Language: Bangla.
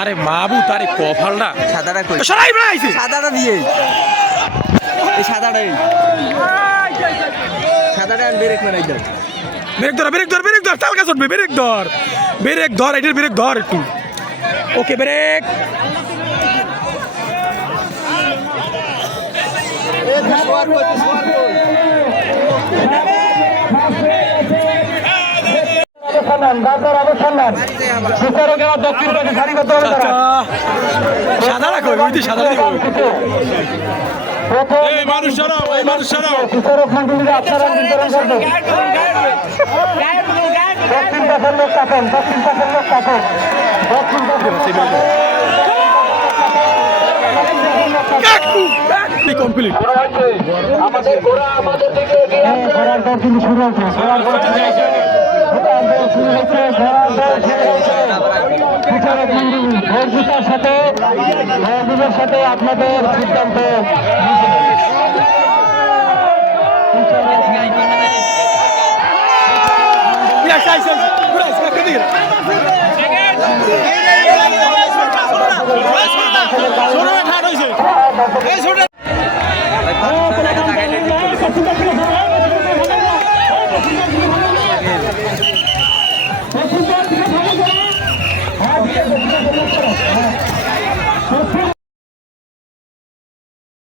আরে মাবু তারে কফালটা সাদাটা কই সরাই বানাইছে সাদাটা দিয়ে এই সাদাটাই সাদাটা ব্রেক মারাই দাও ব্রেক ধর তালকা চটবে ব্রেক ধর এটার ব্রেক ধর একটু ওকে ব্রেক সাদা কই ওই সাদা এই মানুষ সরাও কমপ্লিট আমাদের ঘোড়া আমাদের দিকে এগিয়ে সাথে আপনাদের সিদ্ধান্ত Yes,